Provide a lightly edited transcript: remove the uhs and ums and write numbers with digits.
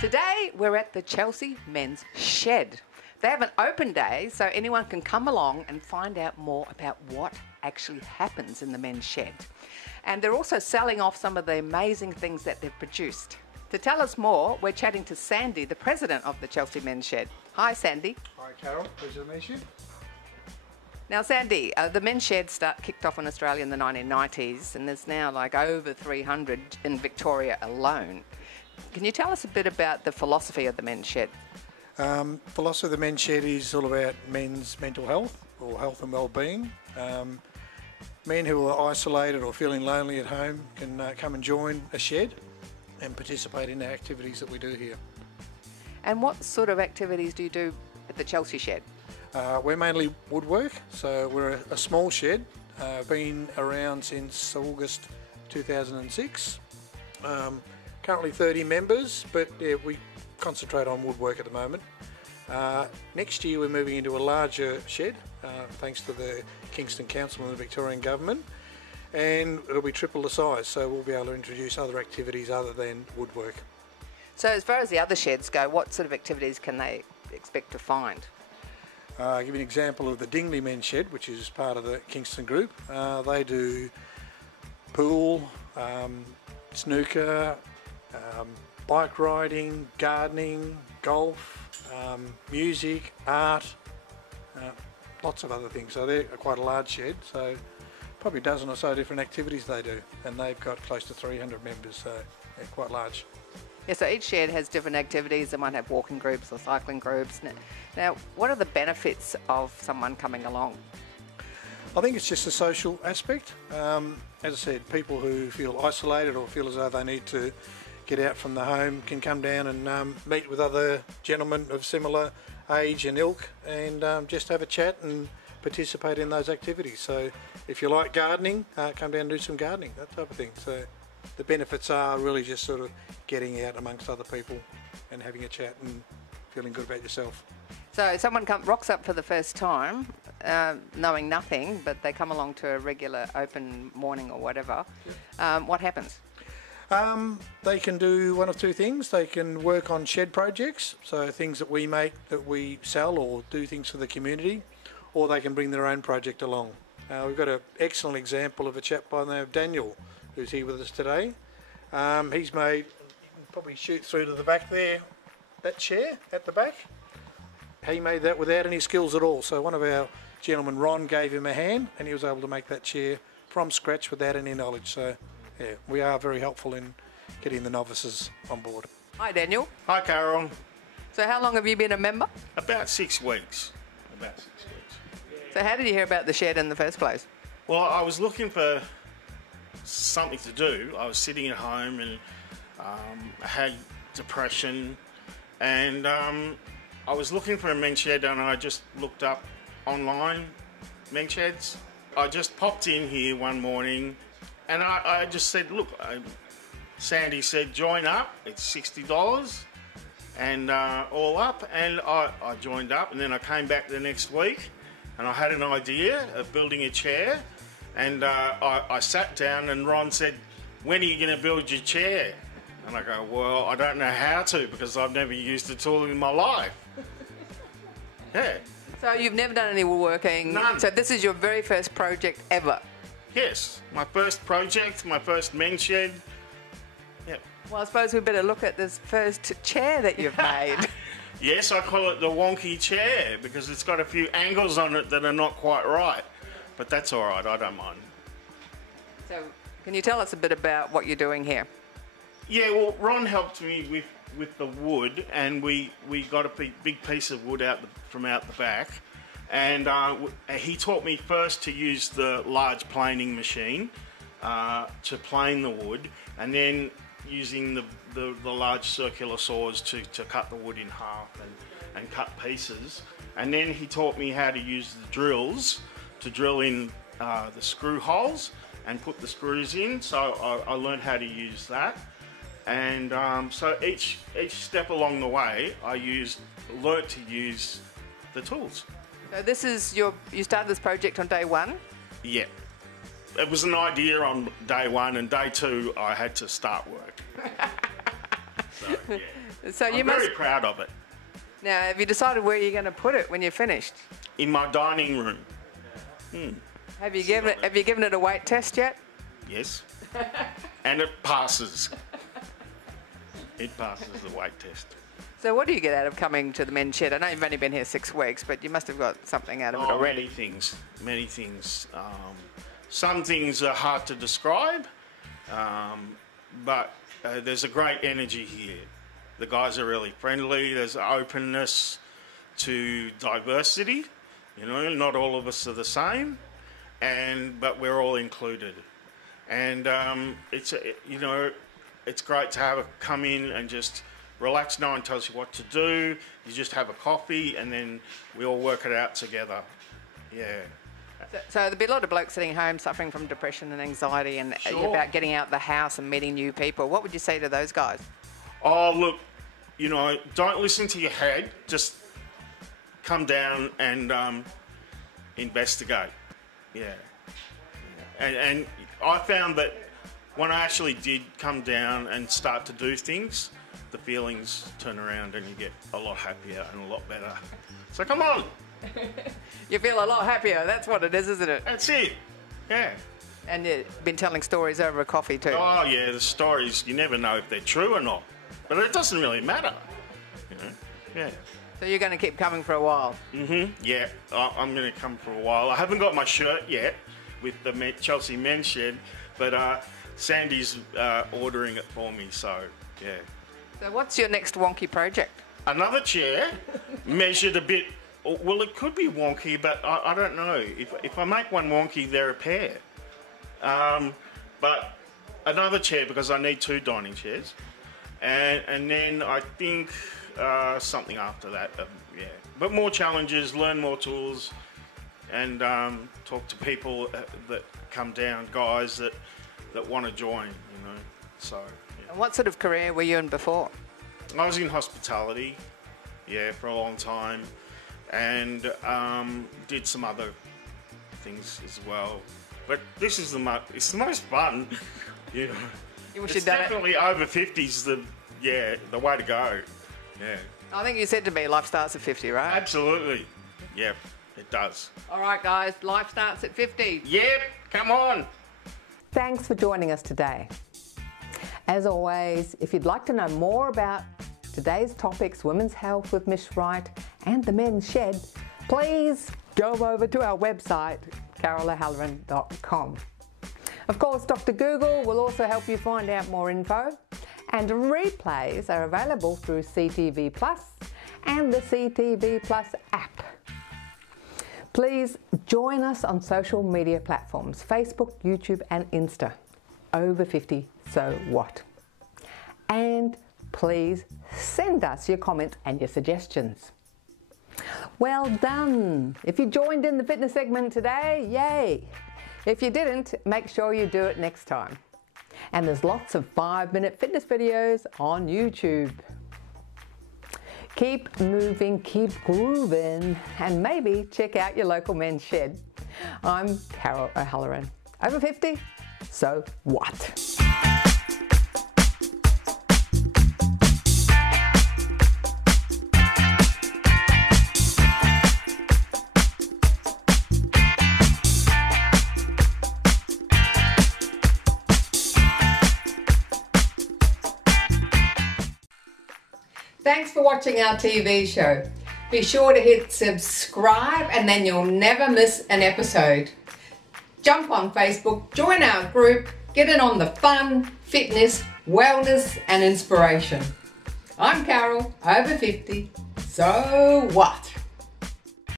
Today we're at the Chelsea Men's Shed. They have an open day so anyone can come along and find out more about what actually happens in the men's shed. And they're also selling off some of the amazing things that they've produced. To tell us more, we're chatting to Sandy, the president of the Chelsea Men's Shed. Hi, Sandy. Hi, Carol. Pleasure to meet you. Now, Sandy, the men's shed kicked off in Australia in the 1990s, and there's now like over 300 in Victoria alone. Can you tell us a bit about the philosophy of the men's shed? Philosophy of the men's shed is all about men's mental health or health and well-being. Men who are isolated or feeling lonely at home can come and join a shed and participate in the activities that we do here. And what sort of activities do you do at the Chelsea Shed? We're mainly woodwork, so we're a small shed, been around since August 2006. Currently 30 members, but we concentrate on woodwork at the moment. Next year we're moving into a larger shed, thanks to the Kingston Council and the Victorian Government, and it'll be triple the size, so we'll be able to introduce other activities other than woodwork. So as far as the other sheds go, what sort of activities can they expect to find? I'll give you an example of the Dingley Men's Shed, which is part of the Kingston Group. They do pool, snooker, bike riding, gardening, golf, music, art, lots of other things. So they're quite a large shed, so probably a dozen or so different activities they do, and they've got close to 300 members, so they're quite large. Yeah, so each shed has different activities. They might have walking groups or cycling groups. Now, what are the benefits of someone coming along? I think it's just a social aspect. As I said, people who feel isolated or feel as though they need to get out from the home can come down and meet with other gentlemen of similar age and ilk and just have a chat and participate in those activities. So if you like gardening, come down and do some gardening, that type of thing. So the benefits are really just sort of getting out amongst other people and having a chat and feeling good about yourself. So someone rocks up for the first time, knowing nothing, but they come along to a regular open morning or whatever. Yep. What happens? They can do one of two things. They can work on shed projects, so things that we make that we sell or do things for the community, or they can bring their own project along. We've got an excellent example of a chap by the name of Daniel, who's here with us today. He's made, probably shoot through to the back there, that chair at the back. He made that without any skills at all. So one of our gentlemen, Ron, gave him a hand and he was able to make that chair from scratch without any knowledge. So yeah, we are very helpful in getting the novices on board. Hi, Daniel. Hi, Carol. So how long have you been a member? About 6 weeks. So how did you hear about the shed in the first place? Well, I was looking for something to do. I was sitting at home and I had depression, and I was looking for a men's shed, and I just looked up online men's sheds. I just popped in here one morning and I just said, look, Sandy said join up, it's $60 and all up, and I joined up, and then I came back the next week and I had an idea of building a chair, and I sat down and Ron said, when are you going to build your chair? And I go, well, I don't know how to because I've never used a tool in my life. Yeah. So you've never done any woodworking? None. So this is your very first project ever? Yes, my first project, my first men's shed. Yep. Well, I suppose we better look at this first chair that you've made. Yes, I call it the wonky chair because it's got a few angles on it that are not quite right. But that's all right, I don't mind. So can you tell us a bit about what you're doing here? Yeah, well, Ron helped me with the wood, and we got a big piece of wood from out the back, and he taught me first to use the large planing machine to plane the wood, and then using the large circular saws to cut the wood in half and cut pieces. And then he taught me how to use the drills to drill in the screw holes and put the screws in, so I learned how to use that. And so each step along the way, I learnt to use the tools. So this is you started this project on day one? Yeah. it was an idea on day one, and day two I had to start work. So, yeah. So I'm very proud of it. Now, have you decided where you're going to put it when you're finished? In my dining room. Have you given it a weight test yet? Yes. And it passes. It passes the weight test. So what do you get out of coming to the men's shed? I know you've only been here 6 weeks, but you must have got something out of it already. Many things. Some things are hard to describe, but there's a great energy here. The guys are really friendly. There's openness to diversity. You know, not all of us are the same, but we're all included. And it's great to come in and just relax. No one tells you what to do. You just have a coffee, and then we all work it out together. Yeah. So there'll be a lot of blokes sitting home suffering from depression and anxiety and about getting out of the house and meeting new people. What would you say to those guys? Oh, look, don't listen to your head. Just come down and investigate. Yeah. And I found that when I actually did come down and start to do things, the feelings turn around and you get a lot happier and a lot better. So come on. You feel a lot happier. That's what it is, isn't it? That's it. Yeah. And you've been telling stories over a coffee too. Oh, yeah, the stories, you never know if they're true or not. But it doesn't really matter. Yeah. So you're going to keep coming for a while? Yeah, I'm going to come for a while. I haven't got my shirt yet with the Chelsea Men's Shed, but Sandy's ordering it for me, so yeah. So what's your next wonky project? Another chair, measured a bit. Well, it could be wonky, but I don't know. If I make one wonky, they're a pair. But another chair, because I need 2 dining chairs. And then I think something after that, yeah. But more challenges, learn more tools, and talk to people that come down, guys that want to join, So, yeah. And what sort of career were you in before? I was in hospitality, yeah, for a long time, and did some other things as well. But this is it's the most fun, It's definitely over 50's the way to go. Yeah. I think you said to me life starts at 50, right? Absolutely. Yeah, it does. All right, guys, life starts at 50. Yep, come on. Thanks for joining us today. As always, if you'd like to know more about today's topics, women's health with Miss Wright and the men's shed, please go over to our website, carolohalloran.com. Of course, Dr. Google will also help you find out more info, and replays are available through CTV Plus and the CTV Plus app. Please join us on social media platforms, Facebook, YouTube and Insta. Over 50, so what? And please send us your comments and your suggestions. Well done! If you joined in the fitness segment today, yay! If you didn't, make sure you do it next time. And there's lots of 5-minute fitness videos on YouTube. Keep moving, keep grooving, and maybe check out your local men's shed. I'm Carol O'Halloran. Over 50? So what? Thanks for watching our TV show. Be sure to hit subscribe and then you'll never miss an episode. Jump on Facebook, join our group, get in on the fun, fitness, wellness and inspiration. I'm Carol, over 50, so what?